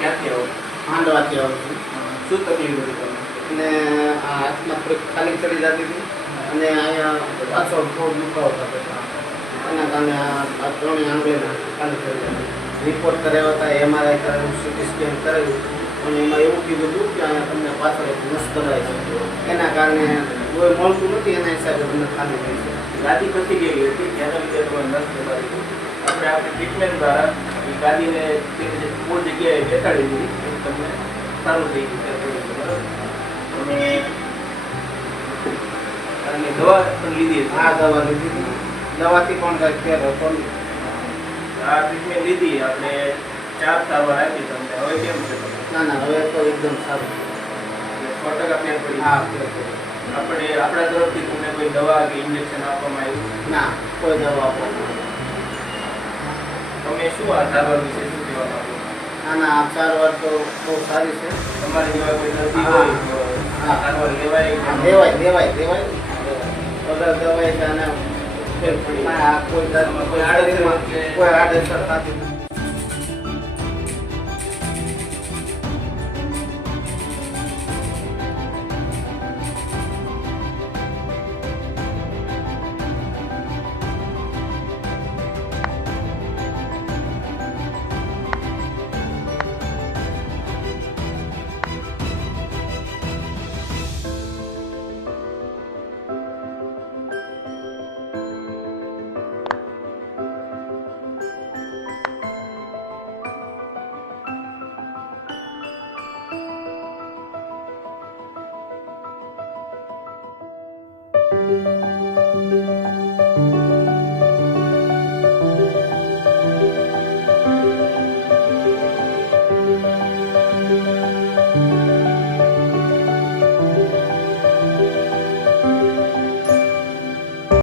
ક્યાંથી આવો? હાંડવાથી આવું છું. શું તકલીફ હતી તમને? અને આ હાથમાં થોડીક ખાલી ચડી જતી હતી અને અહીંયા પાછળ થોડું દુખાવો થતો હતો. એના કારણે આ ત્રણેય આંગળીના ખાલી ચડી જતી. રિપોર્ટ કરાવ્યા હતા, એમઆરઆઈ કરાવ્યું, સીટી સ્કેન કરાવ્યું અને એમાં એવું કીધું હતું કે અહીંયા તમને પાછળ એક નસ કરાય છે. એના કારણે કોઈ મળતું નથી, એના હિસાબે તમને ખાલી થઈ છે. ગાદી ખસી ગયેલી હતી, જેના લીધે તમારે નસ દબાવી હતી. આપણી ટ્રીટમેન્ટ દ્વારા એ ગાદીને મૂળ જગ્યાએ બેસાડી દીધી, એમ તમને સારું થઈ ગયું છે થોડું, બરાબર? અને દવા પણ લીધી હતી. આ દવા લીધી હતી. દવાથી પણ કાંઈ ફેર હતો નહીં. આ ટ્રીટમેન્ટ લીધી આપણે 4 સારવાર આપી તમને. હવે કેમ છે તમને? ના ના, હવે તો એકદમ સારું છે. 100% ફેર પડી. હા, ફેર પડી. આપણે આપણા તરફથી તમને કોઈ દવા કે ઇન્જેક્શન આપવામાં આવ્યું? ના, કોઈ દવા આપો. તમે શું આ સારવાર વિશે શું કહેવા માંગો? ના ના, આ સારવાર તો બહુ સારી છે. તમારે જેવા કોઈ દર્દી હોય તો આ સારવાર લેવાય કે ન લેવાય લેવાય લેવાય વગર દવાઈ કે આને ફેર પડી. આ કોઈ આડઅસર થતી નથી.